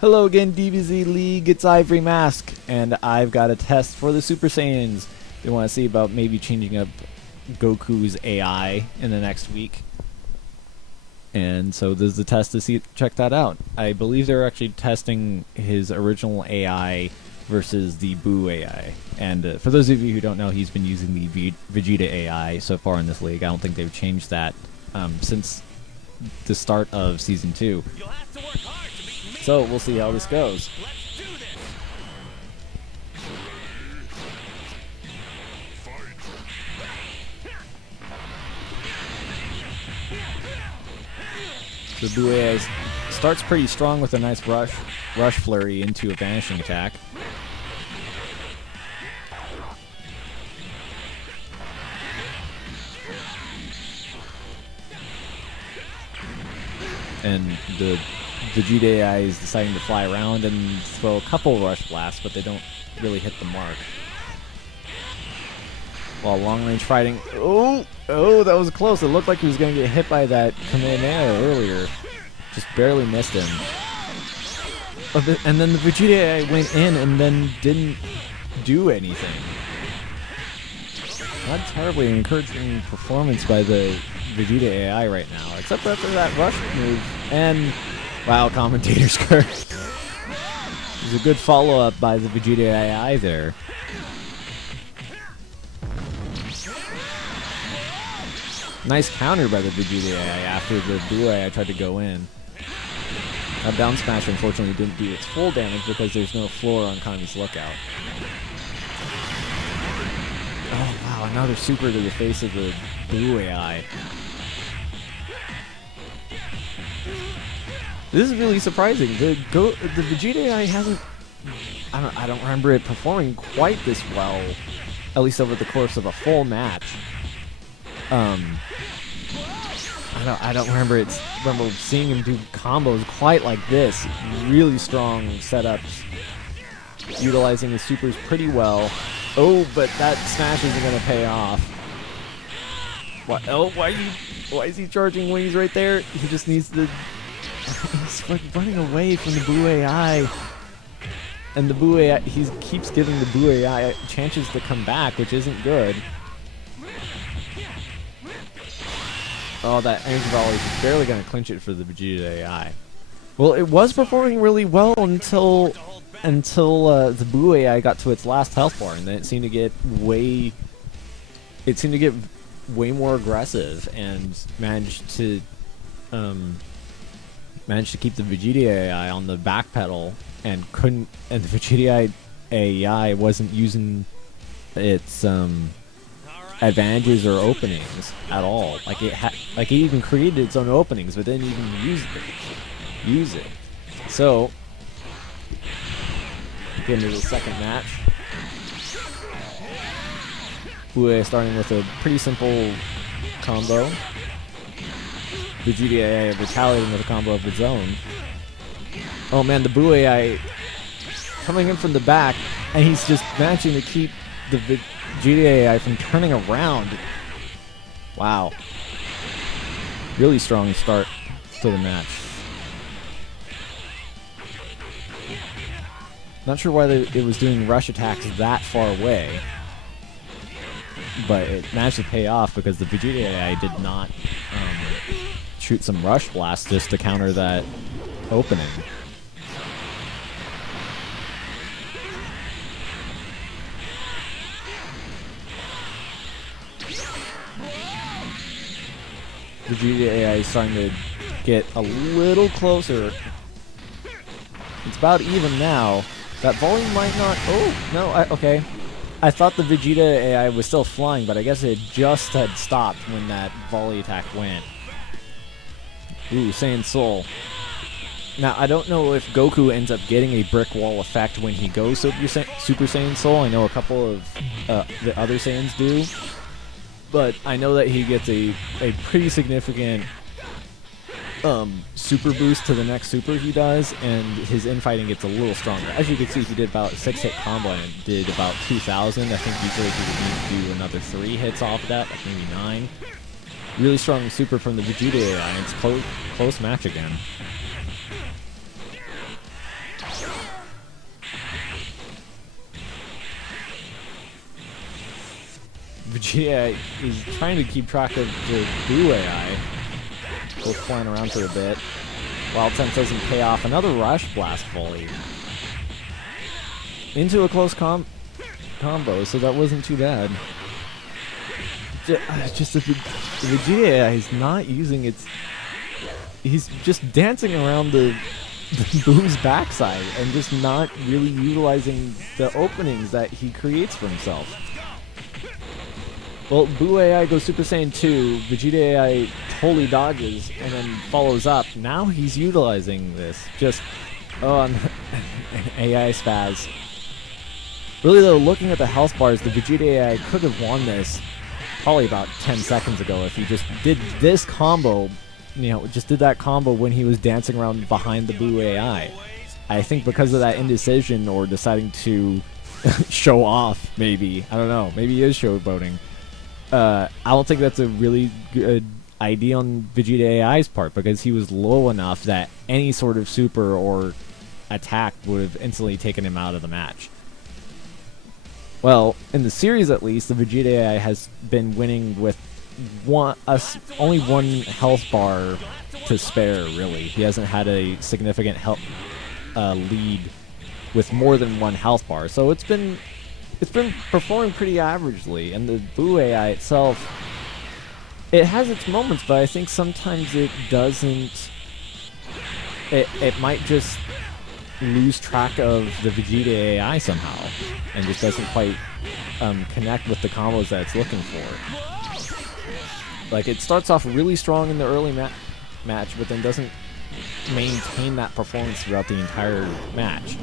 Hello again, DBZ League. It's Ivory Mask, and I've got a test for the Super Saiyans. They want to see about maybe changing up Goku's AI in the next week. And so this is the test to check that out. I believe they're actually testing his original AI versus the Buu AI. And for those of you who don't know, he's been using the Vegeta AI so far in this league. I don't think they've changed that since the start of Season 2. So we'll see how this goes. The Buu AI starts pretty strong with a nice rush flurry into a vanishing attack. And the Vegeta AI is deciding to fly around and throw a couple rush blasts, but they don't really hit the mark. While long-range fighting... Oh, that was close. It looked like he was going to get hit by that Kamehameha earlier. Just barely missed him. And then the Vegeta AI went in and then didn't do anything. Not terribly encouraging performance by the Vegeta AI right now, except for after that rush move. And, wow, commentator's curse. There's a good follow-up by the Vegeta AI there. Nice counter by the Vegeta AI after the Buu AI tried to go in. That down smash unfortunately didn't do its full damage because there's no floor on Kami's lookout. Oh wow, another super to the face of the Buu AI. This is really surprising. The Vegeta AI hasn't... I don't remember it performing quite this well, at least over the course of a full match. I don't remember seeing him do combos quite like this. Really strong setups, utilizing his supers pretty well. Oh, but that smash isn't gonna pay off. What? Oh, why is he charging wings right there? He just needs to... He's like running away from the Buu AI. And the Buu AI, he keeps giving the Buu AI chances to come back, which isn't good. Oh, that energy volley is barely going to clinch it for the Vegeta AI. Well, it was performing really well until the Buu AI got to its last health bar, and then it seemed to get way more aggressive and managed to keep the Vegeta AI on the back pedal and the Vegeta AI wasn't using its advantages or openings at all. Like it even created its own openings, but didn't even use it. So get into the second match. Buu starting with a pretty simple combo. Vegeta AI retaliating with a combo of its own. Oh man, the Buu AI coming in from the back, and he's just managing to keep the Vegeta AI from turning around. Wow. Really strong start to the match. Not sure why it was doing rush attacks that far away, but it managed to pay off because the Vegeta AI did not shoot some rush blasts just to counter that opening. Vegeta AI is starting to get a little closer. It's about even now. That volume might not... Oh, no, okay. I thought the Vegeta AI was still flying, but I guess it just had stopped when that volley attack went. Ooh, Saiyan Soul. Now, I don't know if Goku ends up getting a brick wall effect when he goes Super Saiyan Soul. I know a couple of the other Saiyans do. But I know that he gets a pretty significant super boost to the next super he does, and his infighting gets a little stronger. As you can see, he did about 6-hit combo and did about 2,000. I think usually he would need to do another 3 hits off of that, like maybe 9. Really strong super from the Vegeta AI, and it's close match again. Vegeta is trying to keep track of the Buu AI. Both flying around for a bit. Wild Sense doesn't pay off. Another Rush Blast volley. Into a close combo, so that wasn't too bad. Just the Vegeta AI is not using its... He's just dancing around the Buu's backside and just not really utilizing the openings that he creates for himself. Well, Buu AI goes Super Saiyan 2, Vegeta AI totally dodges and then follows up. Now he's utilizing this. Just, an AI spaz. Really though, looking at the health bars, the Vegeta AI could have won this probably about 10 seconds ago if he just did this combo, just did that combo when he was dancing around behind the Buu AI. I think because of that indecision or deciding to show off, maybe. I don't know. Maybe he is showboating. I don't think that's a really good idea on Vegeta AI's part because he was low enough that any sort of super or attack would have instantly taken him out of the match. Well, in the series at least, the Vegeta AI has been winning with only one health bar to spare, really. He hasn't had a significant lead with more than one health bar, so it's been performing pretty averagely, and the Buu AI itself, it has its moments, but I think sometimes it doesn't. It might just lose track of the Vegeta AI somehow, and just doesn't quite connect with the combos that it's looking for. Like, it starts off really strong in the early match, but then doesn't maintain that performance throughout the entire match.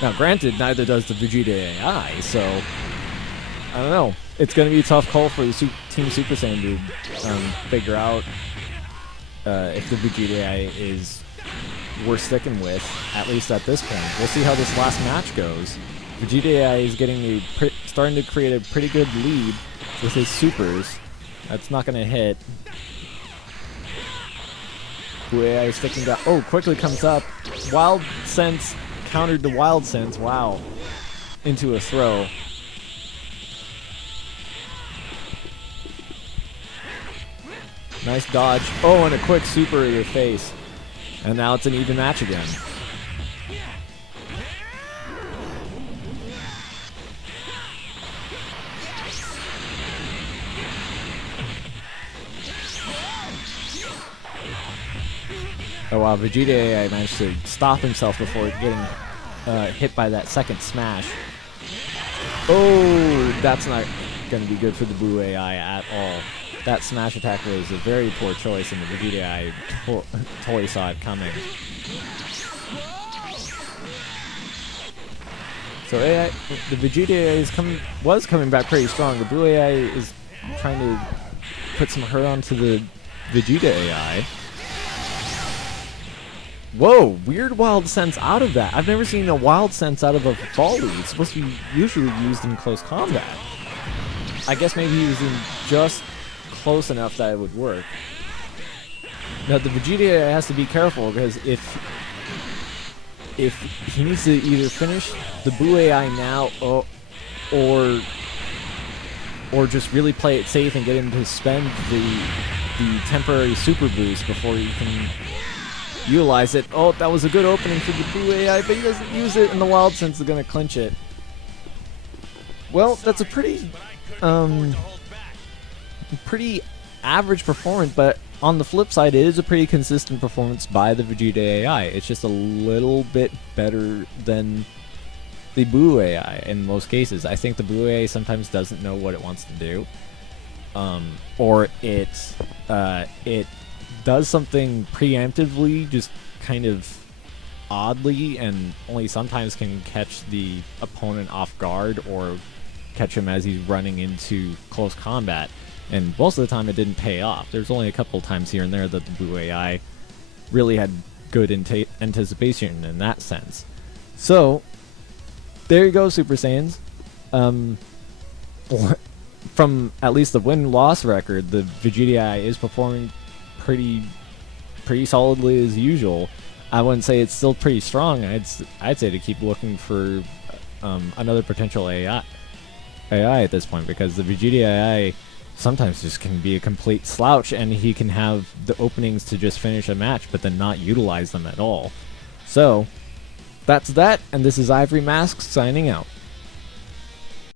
Now, granted, neither does the Vegeta AI, so I don't know. It's going to be a tough call for the Team Super Saiyan to figure out if the Vegeta AI is worth sticking with, at least at this point. We'll see how this last match goes. Vegeta AI is starting to create a pretty good lead with his supers. That's not going to hit. Buu AI is sticking down. Oh, quickly comes up. Wild Sense countered the Wild Sense. Wow. Into a throw. Nice dodge. Oh, and a quick super in your face. And now it's an even match again. Oh wow, Vegeta AI managed to stop himself before getting hit by that second smash. Oh, that's not going to be good for the Buu AI at all. That smash attack was a very poor choice, and the Vegeta AI totally saw it coming. So the Vegeta AI was coming back pretty strong. The Buu AI is trying to put some hurt onto the Vegeta AI. Whoa, weird Wild Sense out of that. I've never seen a Wild Sense out of a volley. It's supposed to be usually used in close combat. I guess maybe he was in just close enough that it would work. Now the Vegeta AI has to be careful because if he needs to either finish the Buu AI now or just really play it safe and get him to spend the temporary super boost before he can utilize it. Oh, that was a good opening for the Buu AI, but he doesn't use it, and the Wild Sense is going to clinch it. Well, that's a pretty average performance, but on the flip side, it is a pretty consistent performance by the Vegeta AI. It's just a little bit better than the Buu AI in most cases. I think the Buu AI sometimes doesn't know what it wants to do, or it does something preemptively, just kind of oddly, and only sometimes can catch the opponent off guard or catch him as he's running into close combat. And most of the time it didn't pay off. There's only a couple times here and there that the Buu AI really had good anticipation in that sense. So, there you go, Super Saiyans. From at least the win-loss record, the Vegeta AI is performing pretty solidly as usual. I wouldn't say it's still pretty strong. I'd say to keep looking for another potential AI AI at this point, because the Vegeta AI sometimes just can be a complete slouch, and he can have the openings to just finish a match, but then not utilize them at all. So, that's that, and this is Ivory Mask signing out.